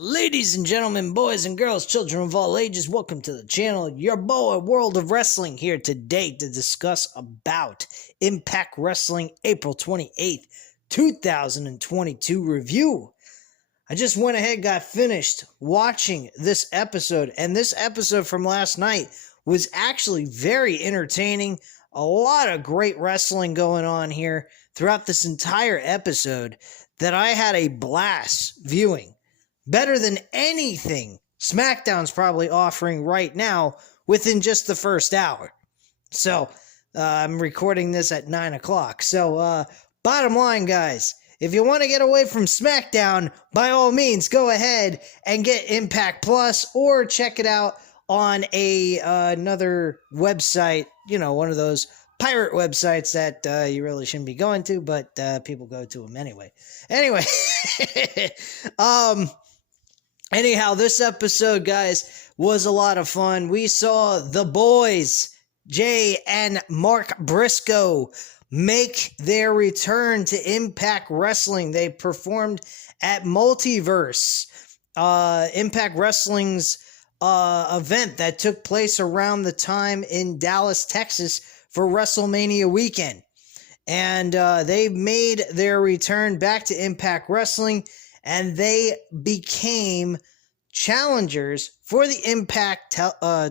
Ladies and gentlemen, boys and girls, children of all ages, welcome to the channel. Your boy, World of Wrestling, here today to discuss about Impact Wrestling April 28th, 2022 review. I just went ahead, got finished watching this episode, and this episode from last night was actually very entertaining. A lot of great wrestling going on here throughout this entire episode that I had a blast viewing. Better than anything SmackDown's probably offering right now within just the first hour. So, I'm recording this at 9 o'clock. So, bottom line, guys, if you want to get away from SmackDown, by all means, go ahead and get Impact Plus or check it out on another website, one of those pirate websites that you really shouldn't be going to, but people go to them anyway. Anyhow, this episode, guys, was a lot of fun. We saw the boys, Jay and Mark Briscoe, make their return to Impact Wrestling. They performed at Multiverse, Impact Wrestling's event that took place around the time in Dallas, Texas for WrestleMania weekend. And they made their return back to Impact Wrestling, and they became challengers for the Impact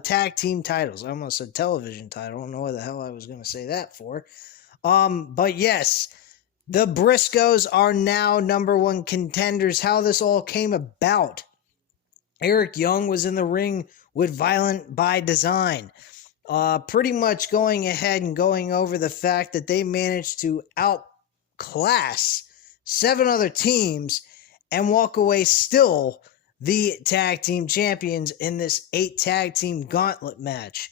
tag team titles. I almost said television title. I don't know what the hell I was going to say that for. But yes, the Briscoes are now number one contenders. How this all came about. Eric Young was in the ring with Violent by Design. Pretty much going ahead and going over the fact that they managed to outclass 7 other teams and walk away still the tag team champions in this 8 tag team gauntlet match.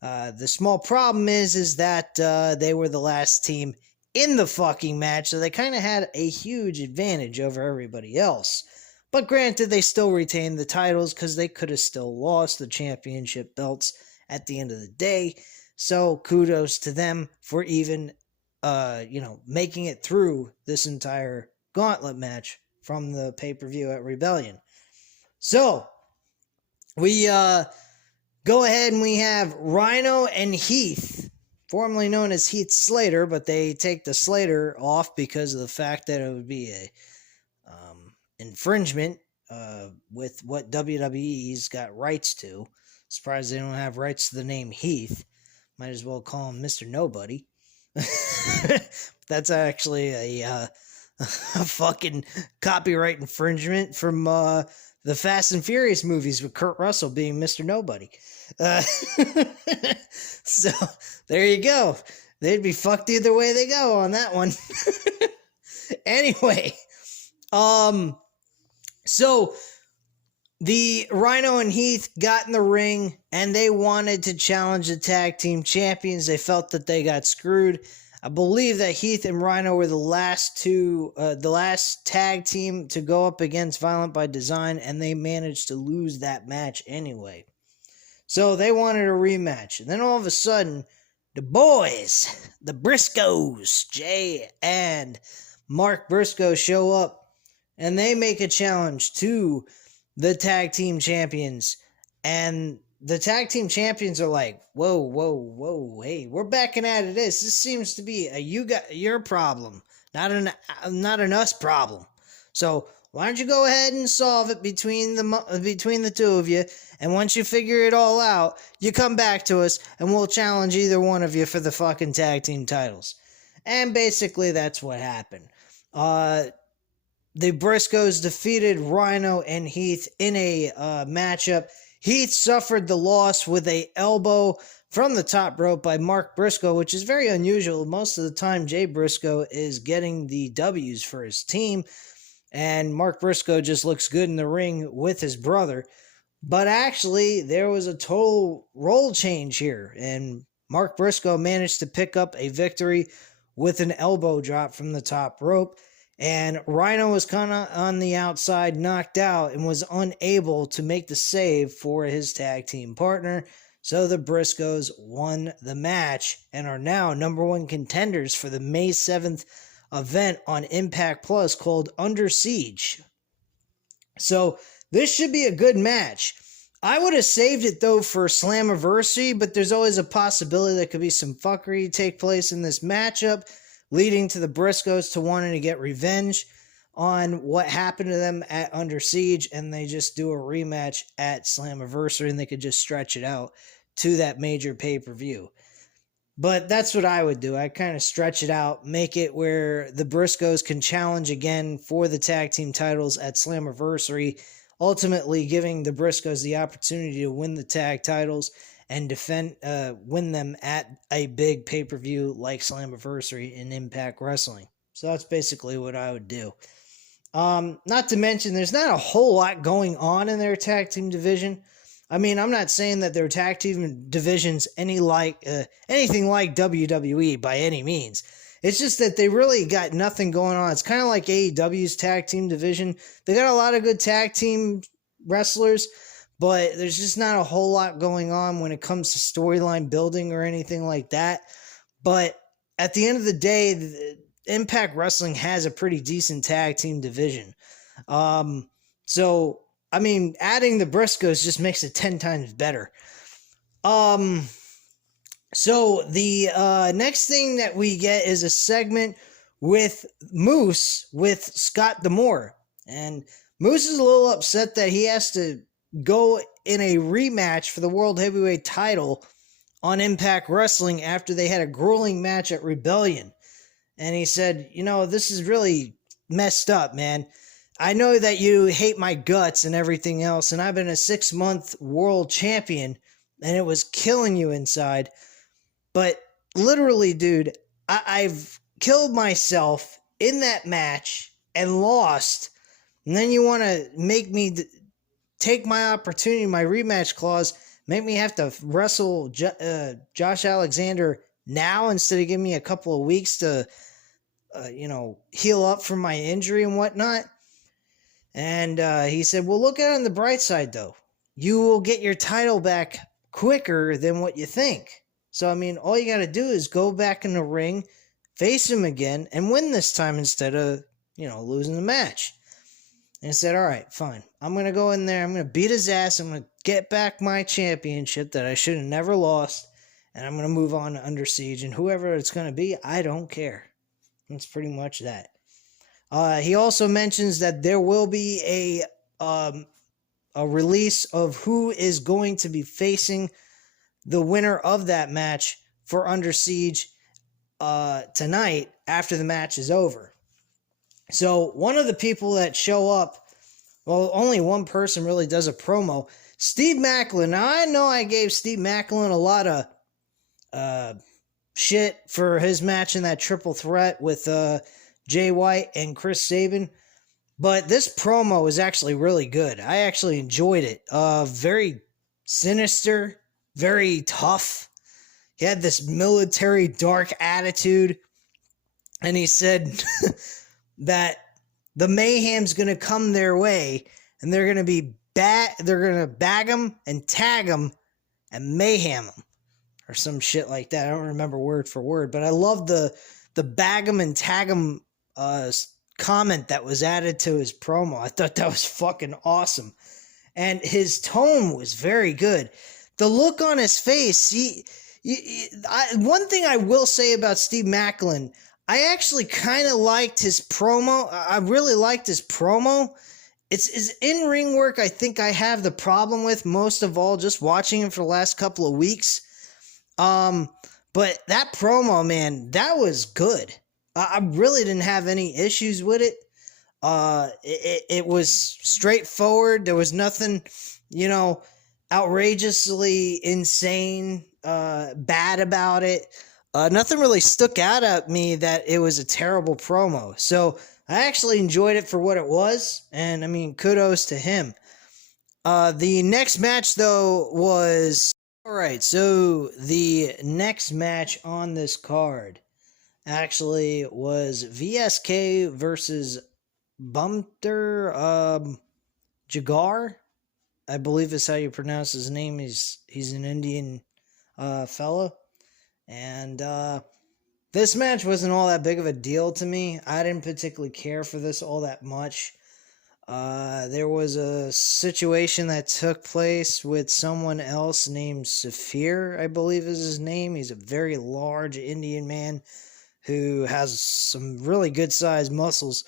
The small problem is that they were the last team in the fucking match, so they kind of had a huge advantage over everybody else. But granted, they still retained the titles because they could have still lost the championship belts at the end of the day. So kudos to them for even, making it through this entire gauntlet match from the pay-per-view at Rebellion. So, we go ahead and we have Rhino and Heath, formerly known as Heath Slater, but they take the Slater off because of the fact that it would be a infringement with what WWE's got rights to. Surprised they don't have rights to the name Heath. Might as well call him Mr. Nobody. That's actually a fucking copyright infringement from the Fast and Furious movies with Kurt Russell being Mr. Nobody. So there you go. They'd be fucked either way they go on that one. Anyway, so the Rhino and Heath got in the ring and they wanted to challenge the tag team champions. They felt that they got screwed. I believe that Heath and Rhino were the last tag team to go up against Violent by Design, and they managed to lose that match anyway. So they wanted a rematch. And then all of a sudden, the boys, the Briscoes, Jay and Mark Briscoe, show up, and they make a challenge to the tag team champions. And the tag team champions are like, whoa, hey, we're backing out of this. This seems to be your problem, not an us problem. So why don't you go ahead and solve it between the two of you, and once you figure it all out, you come back to us, and we'll challenge either one of you for the fucking tag team titles. And basically that's what happened. The Briscoes defeated Rhino and Heath in a matchup. Heath suffered the loss with an elbow from the top rope by Mark Briscoe, which is very unusual. Most of the time, Jay Briscoe is getting the W's for his team, and Mark Briscoe just looks good in the ring with his brother. But actually, there was a total role change here, and Mark Briscoe managed to pick up a victory with an elbow drop from the top rope. And Rhino was kind of on the outside, knocked out, and was unable to make the save for his tag team partner. So the Briscoes won the match and are now number one contenders for the May 7th event on Impact Plus called Under Siege. So This should be a good match. I would have saved it though for Slammiversary, but there's always a possibility there could be some fuckery take place in this matchup, leading to the Briscoes to wanting to get revenge on what happened to them at Under Siege, and they just do a rematch at Slammiversary, and they could just stretch it out to that major pay-per-view. But that's what I would do. I kind of stretch it out, make it where the Briscoes can challenge again for the tag team titles at Slammiversary, ultimately giving the Briscoes the opportunity to win the tag titles and win them at a big pay-per-view like Slammiversary in Impact Wrestling. So that's basically what I would do. Not to mention, there's not a whole lot going on in their tag team division. I mean, I'm not saying that their tag team division's anything like WWE by any means. It's just that they really got nothing going on. It's kind of like AEW's tag team division. They got a lot of good tag team wrestlers, but there's just not a whole lot going on when it comes to storyline building or anything like that. But at the end of the day, Impact Wrestling has a pretty decent tag team division. So, I mean, adding the Briscoes just makes it 10 times better. So the next thing that we get is a segment with Moose with Scott D'Amore. And Moose is a little upset that he has to go in a rematch for the World Heavyweight title on Impact Wrestling after they had a grueling match at Rebellion. And he said, you know, this is really messed up, man. I know that you hate my guts and everything else, and I've been a 6-month world champion, and it was killing you inside. But literally, dude, I've killed myself in that match and lost. And then you want to make me take my opportunity, my rematch clause, make me have to wrestle Josh Alexander now instead of giving me a couple of weeks to, heal up from my injury and whatnot. And he said, well, look at it on the bright side, though. You will get your title back quicker than what you think. So, I mean, all you got to do is go back in the ring, face him again, and win this time instead of, losing the match. And I said, all right, fine. I'm going to go in there. I'm going to beat his ass. I'm going to get back my championship that I should have never lost. And I'm going to move on to Under Siege. And whoever it's going to be, I don't care. That's pretty much that. He also mentions that there will be a release of who is going to be facing the winner of that match for Under Siege tonight after the match is over. So one of the people that show up, well, only one person really does a promo, Steve Maclin. Now, I know I gave Steve Maclin a lot of shit for his match in that triple threat with Jay White and Chris Sabin, but this promo is actually really good. I actually enjoyed it. Very sinister, very tough. He had this military dark attitude, and he said that the mayhem's going to come their way, and they're going to be they're going to bag them and tag them and mayhem them, or some shit like that. I don't remember word for word, but I love the bag them and tag them comment that was added to his promo. I thought that was fucking awesome, and his tone was very good. The look on his face, one thing I will say about Steve Maclin, I actually kind of liked his promo. I really liked his promo. It's his in-ring work I think I have the problem with most of all, just watching him for the last couple of weeks. But that promo, man, that was good. I really didn't have any issues with it. It was straightforward. There was nothing, outrageously insane, bad about it. Nothing really stuck out at me that it was a terrible promo. So I actually enjoyed it for what it was. And I mean, kudos to him. The next match though was, all right. So the next match on this card actually was VSK versus Bumter Jagar, I believe is how you pronounce his name. He's an Indian fella. And this match wasn't all that big of a deal to me. I didn't particularly care for this all that much. There was a situation that took place with someone else named Saphir, I believe is his name. He's a very large Indian man who has some really good sized muscles.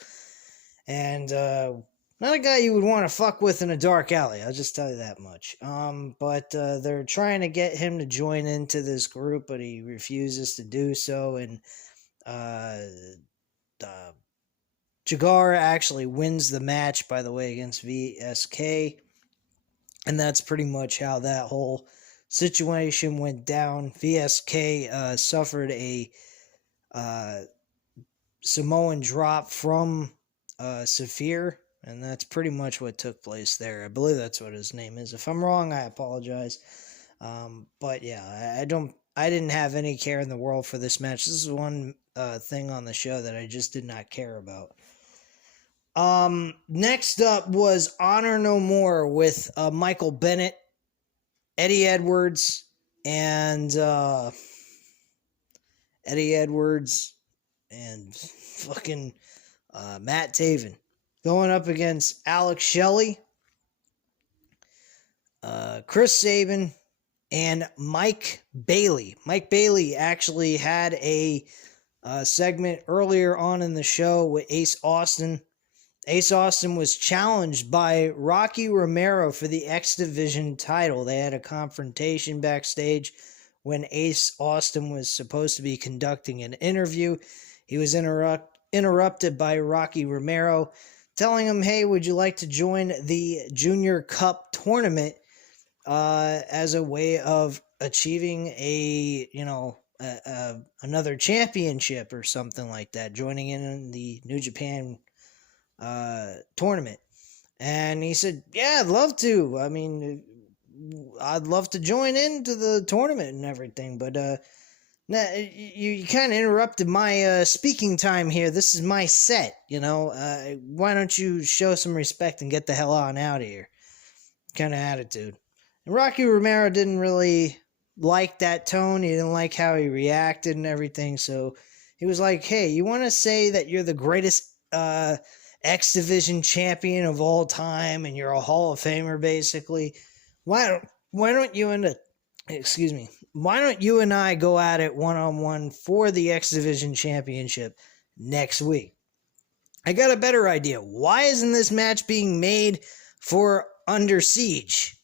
And not a guy you would want to fuck with in a dark alley, I'll just tell you that much. But they're trying to get him to join into this group, but he refuses to do so. And Jagar actually wins the match, by the way, against VSK. And that's pretty much how that whole situation went down. VSK suffered a Samoan drop from Saphir, and that's pretty much what took place there. I believe that's what his name is. If I'm wrong, I apologize. But yeah, I didn't have any care in the world for this match. This is one thing on the show that I just did not care about. Next up was Honor No More with Michael Bennett, Eddie Edwards, and fucking Matt Taven going up against Alex Shelley, Chris Sabin, and Mike Bailey. Mike Bailey actually had a segment earlier on in the show with Ace Austin. Ace Austin was challenged by Rocky Romero for the X Division title. They had a confrontation backstage when Ace Austin was supposed to be conducting an interview. He was interrupted by Rocky Romero, telling him, hey, would you like to join the Junior Cup tournament as a way of achieving another championship or something like that, joining in the New Japan tournament. And he said, yeah, I'd love to. I mean, I'd love to join into the tournament and everything, but you kind of interrupted my speaking time here. This is my set, why don't you show some respect and get the hell on out of here, kind of attitude. And Rocky Romero didn't really like that tone. He didn't like how he reacted and everything, so he was like, hey, you want to say that you're the greatest X Division champion of all time and you're a Hall of Famer, basically? Why don't you and I go at it one-on-one for the X Division championship next week? I got a better idea. Why isn't this match being made for Under Siege?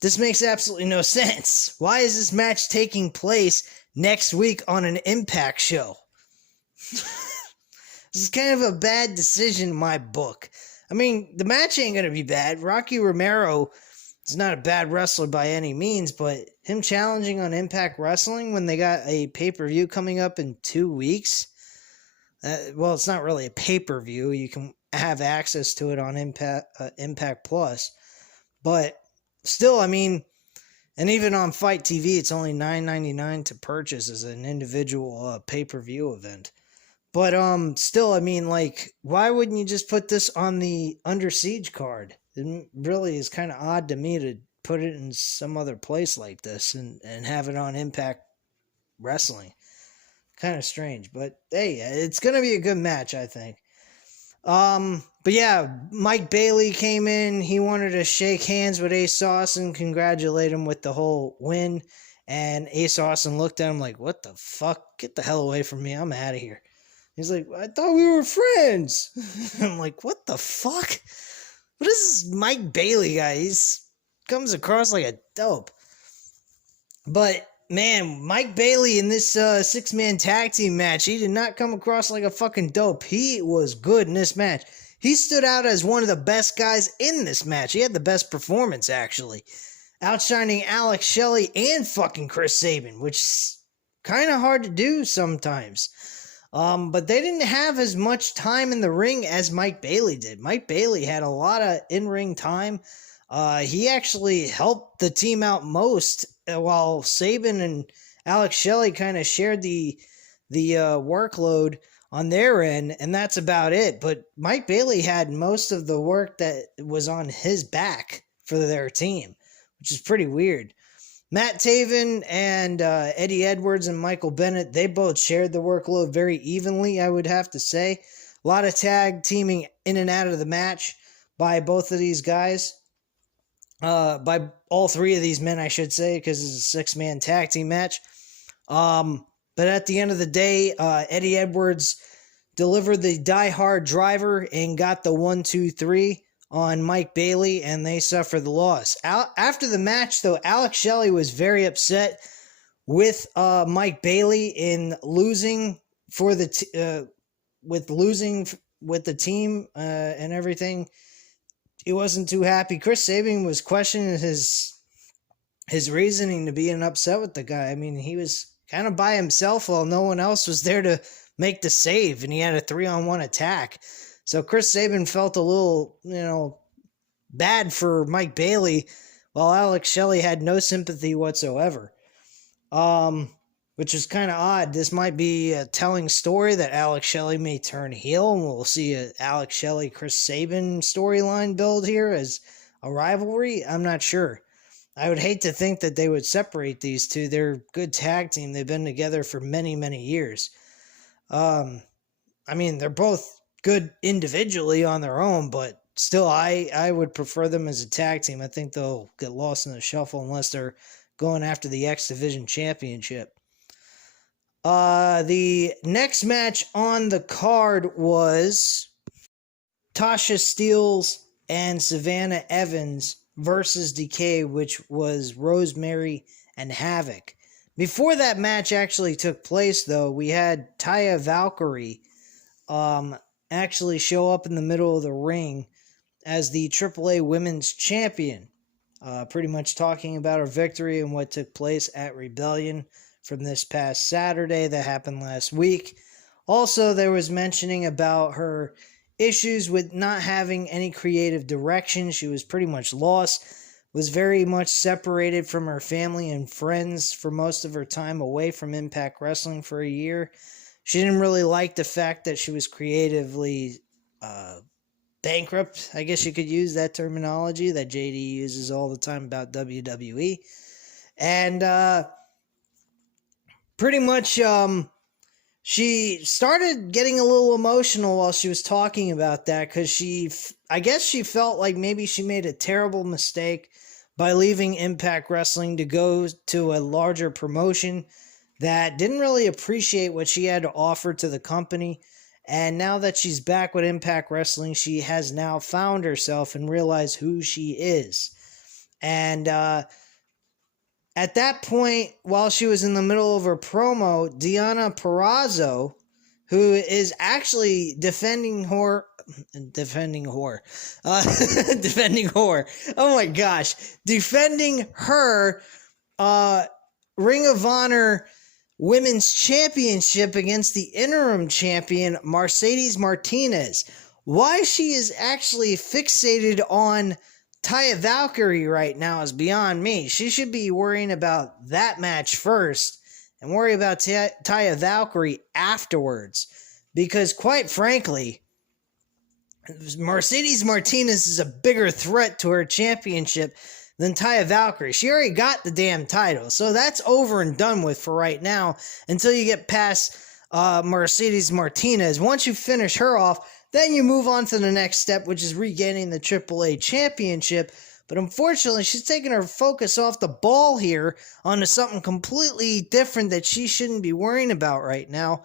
This makes absolutely no sense. Why is this match taking place next week on an Impact show? This is kind of a bad decision in my book. I mean, the match ain't going to be bad. Rocky Romero is not a bad wrestler by any means, but him challenging on Impact Wrestling when they got a pay-per-view coming up in 2 weeks, well, it's not really a pay-per-view. You can have access to it on Impact Plus. But still, I mean, and even on Fight TV, it's only $9.99 to purchase as an individual pay-per-view event. But still, I mean, like, why wouldn't you just put this on the Under Siege card? It really is kind of odd to me to put it in some other place like this and have it on Impact Wrestling. Kind of strange, but hey, it's going to be a good match, I think. But yeah, Mike Bailey came in. He wanted to shake hands with Ace Austin, congratulate him with the whole win. And Ace Austin looked at him like, what the fuck? Get the hell away from me. I'm out of here. He's like, I thought we were friends. I'm like, what the fuck? What is this Mike Bailey guy? He comes across like a dope. But, man, Mike Bailey in this six-man tag team match, he did not come across like a fucking dope. He was good in this match. He stood out as one of the best guys in this match. He had the best performance, actually. Outshining Alex Shelley and fucking Chris Sabin, which is kind of hard to do sometimes. But they didn't have as much time in the ring as Mike Bailey did. Mike Bailey had a lot of in-ring time. He actually helped the team out most, while Sabin and Alex Shelley kind of shared the workload on their end, and that's about it. But Mike Bailey had most of the work that was on his back for their team, which is pretty weird. Matt Taven and Eddie Edwards and Michael Bennett, they both shared the workload very evenly, I would have to say. A lot of tag teaming in and out of the match. by both of these guys. By all three of these men, I should say, because it's a 6-man tag team match. But at the end of the day, Eddie Edwards delivered the Die Hard driver and got the 1-2-3 on Mike Bailey, and they suffered the loss. After the match, though, Alex Shelley was very upset with Mike Bailey in losing for the with the team and everything. He wasn't too happy. Chris Sabin was questioning his reasoning to being upset with the guy. I mean, he was kind of by himself while no one else was there to make the save, and he had a 3-on-1 attack. So Chris Sabin felt a little, bad for Mike Bailey, while Alex Shelley had no sympathy whatsoever. Which is kind of odd. This might be a telling story that Alex Shelley may turn heel, and we'll see a Alex Shelley-Chris Sabin storyline build here as a rivalry. I'm not sure. I would hate to think that they would separate these two. They're a good tag team. They've been together for many, many years. I mean, they're both good individually on their own, but still, I would prefer them as a tag team. I think they'll get lost in the shuffle unless they're going after the X Division Championship. The next match on the card was Tasha Steelz and Savannah Evans versus Decay, which was Rosemary and Havoc. Before that match actually took place, though, we had Taya Valkyrie actually show up in the middle of the ring as the AAA Women's Champion, pretty much talking about her victory and what took place at Rebellion from this past Saturday that happened last week. Also, there was mentioning about her issues with not having any creative direction. She was pretty much lost, was very much separated from her family and friends for most of her time away from Impact Wrestling for a year. She didn't really like the fact that she was creatively bankrupt. I guess you could use that terminology that JD uses all the time about WWE. And pretty much she started getting a little emotional while she was talking about that, because I guess she felt like maybe she made a terrible mistake by leaving Impact Wrestling to go to a larger promotion that didn't really appreciate what she had to offer to the company. And now that she's back with Impact Wrestling, she has now found herself and realized who she is. And at that point, while she was in the middle of her promo, Deonna Purrazzo, who is actually defending her. Oh my gosh. Defending her Ring of Honor Women's Championship against the interim champion, Mercedes Martinez. Why she is actually fixated on Taya Valkyrie right now is beyond me. She should be worrying about that match first and worry about Taya Valkyrie afterwards. Because quite frankly, Mercedes Martinez is a bigger threat to her championship than Taya Valkyrie. She already got the damn title, so that's over and done with for right now until you get past Mercedes Martinez. Once you finish her off, then you move on to the next step, which is regaining the AAA championship. But unfortunately, she's taking her focus off the ball here onto something completely different that she shouldn't be worrying about right now.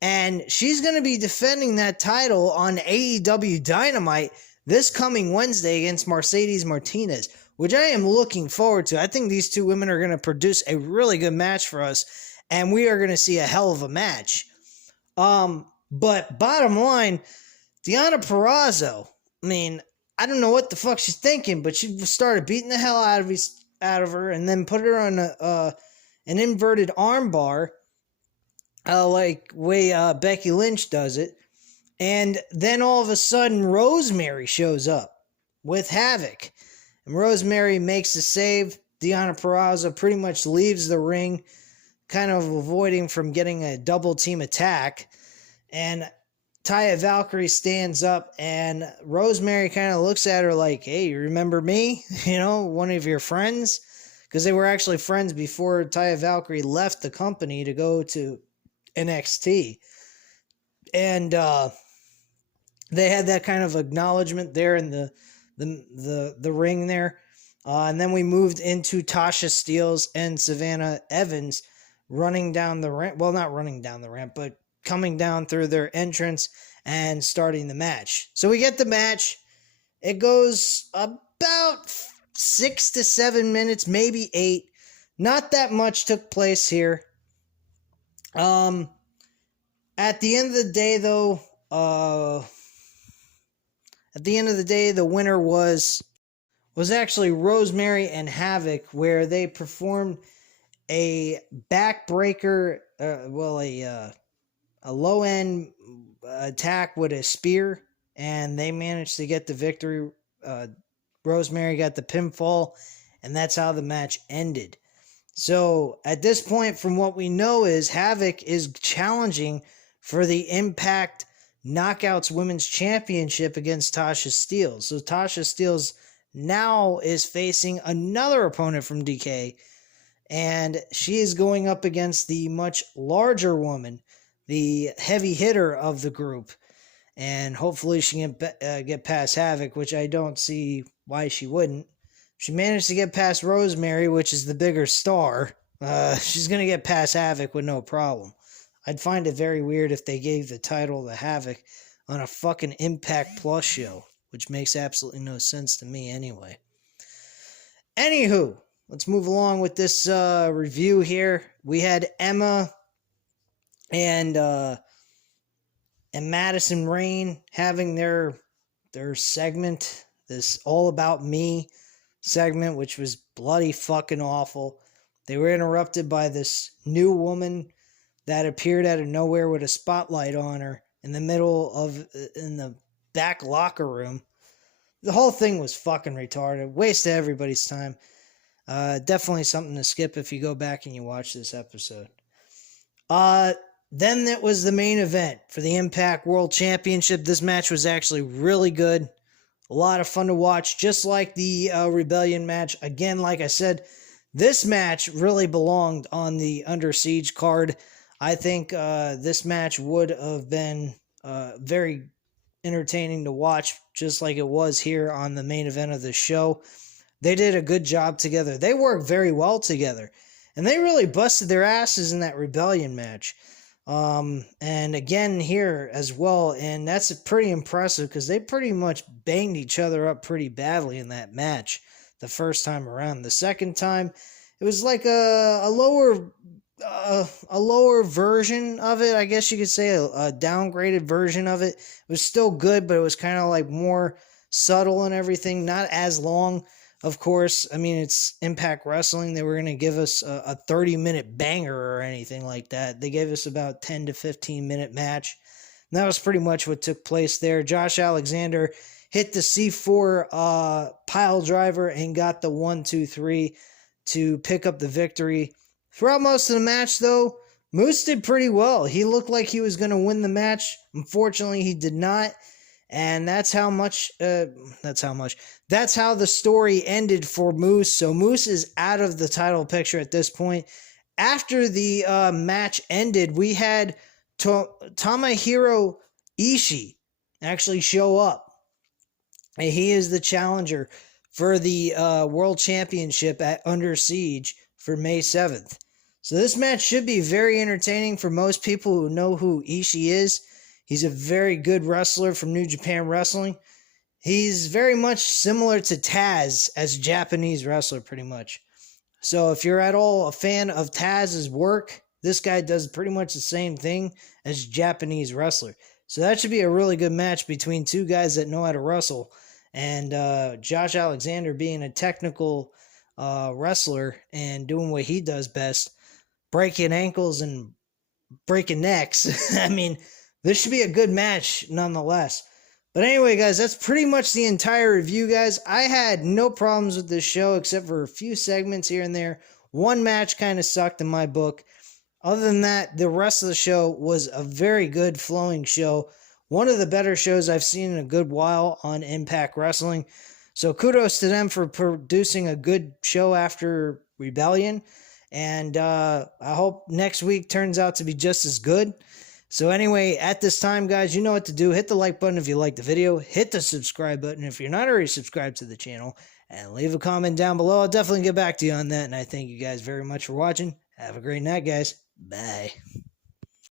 And she's going to be defending that title on AEW Dynamite this coming Wednesday against Mercedes Martinez, which I am looking forward to. I think these two women are going to produce a really good match for us, and we are going to see a hell of a match. But bottom line, Deonna Purrazzo, I mean, I don't know what the fuck she's thinking, but she started beating the hell out of her and then put her on an inverted armbar, like way Becky Lynch does it. And then all of a sudden, Rosemary shows up with Havoc. And Rosemary makes the save. Deonna Purrazzo pretty much leaves the ring, kind of avoiding from getting a double team attack. And Taya Valkyrie stands up, and Rosemary kind of looks at her like, hey, you remember me? You know, one of your friends? Because they were actually friends before Taya Valkyrie left the company to go to NXT. And they had that kind of acknowledgement there in the the ring there. And then we moved into Tasha Steelz and Savannah Evans running down the ramp. Well, not running down the ramp, but coming down through their entrance and starting the match. So we get the match. It goes about 6 to 7 minutes, maybe 8. Not that much took place here. At the end of the day, though, the winner was actually Rosemary and Havoc, where they performed a backbreaker, a low end attack with a spear, and they managed to get the victory. Rosemary got the pinfall, and that's how the match ended. So at this point, from what we know, is Havoc is challenging for the Impact Knockouts Women's Championship against Tasha Steelz. So Tasha Steelz now is facing another opponent from DK, and she is going up against the much larger woman, the heavy hitter of the group, and hopefully she can get past Havoc, which I don't see why she wouldn't. She managed to get past Rosemary, which is the bigger star. She's going to get past Havoc with no problem. I'd find it very weird if they gave the title to Havoc on a fucking Impact Plus show, which makes absolutely no sense to me anyway. Anywho, let's move along with this review here. We had Emma and Madison Rayne having their segment, this All About Me segment, which was bloody fucking awful. They were interrupted by this new woman that appeared out of nowhere with a spotlight on her in the back locker room. The whole thing was fucking retarded. Waste of everybody's time. Definitely something to skip if you go back and you watch this episode. Then it was the main event for the Impact World Championship. This match was actually really good. A lot of fun to watch, just like the Rebellion match. Again, like I said, this match really belonged on the Under Siege card. I think this match would have been very entertaining to watch, just like it was here on the main event of the show. They did a good job together. They worked very well together, and they really busted their asses in that Rebellion match. And again here as well, and that's pretty impressive because they pretty much banged each other up pretty badly in that match the first time around. The second time, it was like a lower version of it, I guess you could say, a downgraded version of it. It was still good, but it was kind of like more subtle and everything, not as long. Of course, I mean, it's Impact Wrestling. They were going to give us a 30-minute banger or anything like that. They gave us about 10 to 15-minute match. And that was pretty much what took place there. Josh Alexander hit the C4 pile driver and got the 1-2-3 to pick up the victory. Throughout most of the match, though, Moose did pretty well. He looked like he was going to win the match. Unfortunately, he did not. And that's how the story ended for Moose. So Moose is out of the title picture at this point. After the match ended, we had Tomohiro Ishii actually show up. And he is the challenger for the World Championship at Under Siege for May 7th. So this match should be very entertaining for most people who know who Ishii is. He's a very good wrestler from New Japan Wrestling. He's very much similar to Taz as a Japanese wrestler, pretty much. So if you're at all a fan of Taz's work, this guy does pretty much the same thing as a Japanese wrestler. So that should be a really good match between two guys that know how to wrestle. And Josh Alexander being a technical wrestler and doing what he does best, breaking ankles and breaking necks. I mean, this should be a good match nonetheless. But anyway, guys, that's pretty much the entire review, guys. I had no problems with this show except for a few segments here and there. One match kind of sucked in my book. Other than that, the rest of the show was a very good flowing show. One of the better shows I've seen in a good while on Impact Wrestling. So kudos to them for producing a good show after Rebellion. And I hope next week turns out to be just as good. So anyway, at this time, guys, you know what to do. Hit the like button if you like the video. Hit the subscribe button if you're not already subscribed to the channel. And leave a comment down below. I'll definitely get back to you on that. And I thank you guys very much for watching. Have a great night, guys. Bye.